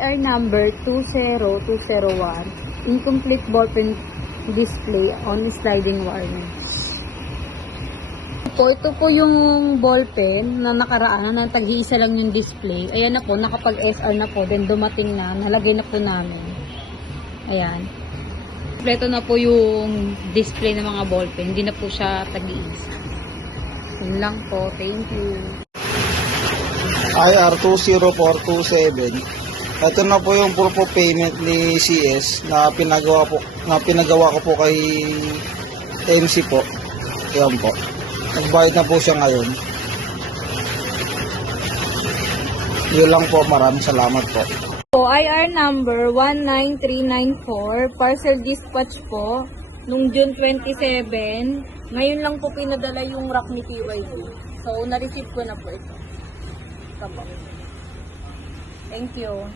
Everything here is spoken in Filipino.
IR number 20201, incomplete ballpen display on sliding warning. Ito po yung ballpen na nakaraan na tag-iisa lang yung display. Ayan na po, nakapag-SR na po, then dumating na, nalagay na po namin. Ayan. Kompleto na po yung display ng mga ballpen, hindi na po siya tag-iisa. Yun lang po, thank you. IR 20427. Ito na po yung proof of payment ni CS na pinagawa ko po kay MC po. Ayan po. Nagbayad na po siya ngayon. Yun lang po, maraming salamat po. IR number 19394, parcel dispatch po, nung June 27. Ngayon lang po pinadala yung rack ni PYD. So, na-receive ko na po ito. Ito po. Thank you.